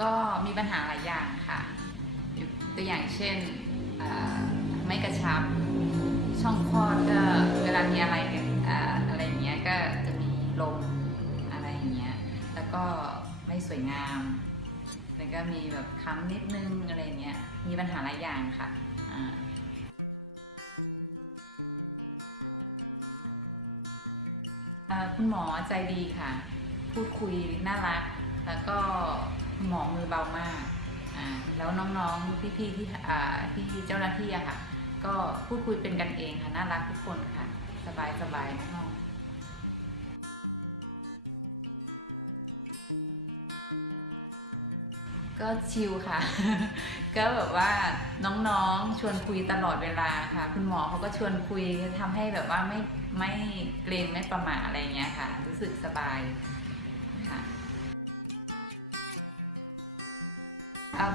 ก็มีปัญหาหลายอย่างค่ะตัวอย่างเช่นไม่กระชับช่องคลอดก็เวลามีอะไรเนี่ยเอ่ออะไรอย่างเงี้ยก็จะมีลมอะไรอย่างเงี้ยแล้วก็ไม่สวยงามแล้วก็มีแบบค้ำนิดนึงอะไรเงี้ย มีปัญหาหลายอย่างค่ะคุณหมอใจดีค่ะ พูดคุยน่ารัก แล้วก็ เบามากอ่าแล้วน้องๆพี่ๆที่อ่าที่เจ้าหน้าที่อะค่ะ ก็พูดคุยเป็นกันเองค่ะน่ารักทุกคนค่ะ สบายสบายๆในห้องก็ชิลค่ะ ก็แบบว่าน้องๆ ชวนคุยตลอดเวลาค่ะ คุณหมอเขาก็ชวนคุยทำให้แบบว่าไม่ไม่เกรงไม่ประหม่าอะไรเงี้ยค่ะ รู้สึกสบายค่ะ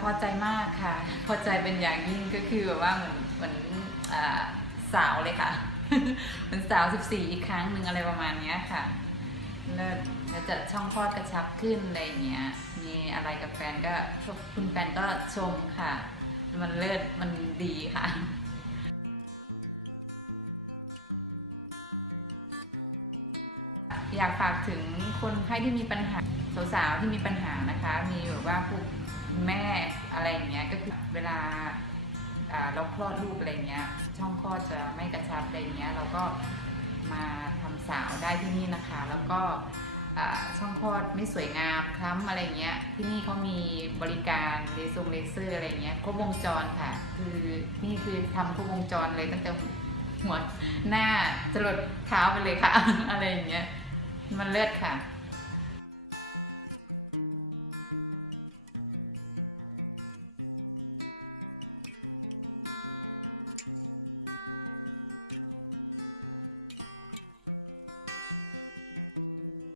อาพอใจมากค่ะ พอใจเป็นอย่างยิ่งก็คือแบบว่าเหมือนเหมือนสาวเลยค่ะเหมือนสาว 14 อีกครั้งหนึ่งอะไรประมาณเนี้ยค่ะเลิศแล้วจะช่องคลอดกระชับขึ้นอะไรอย่างเงี้ย มีอะไรกับแฟนก็คุณแฟนก็ชมค่ะ มันเลิศมันดีค่ะอยากฝากถึงคนไข้ที่มีปัญหาสาวๆที่มีปัญหานะคะ มีแบบว่าพ แม่อะไรอย่างเงี้ยก็คือเวลาเราคลอดลูกอะไรเงี้ย ช่องคลอดจะไม่กระชับอะไรเงี้ยเราก็มาทำสาวได้ที่นี่นะคะ แล้วก็ช่องคลอดไม่สวยงามคล้ำอะไรเงี้ย ที่นี่เขามีบริการเลเซอร์เลเซอร์อะไรเงี้ยครบวงจรค่ะ คือนี่คือทำครบวงจรเลยตั้งแต่หัวหน้าจรดเท้าไปเลยค่ะ อะไรอย่างเงี้ยมันเลิศค่ะ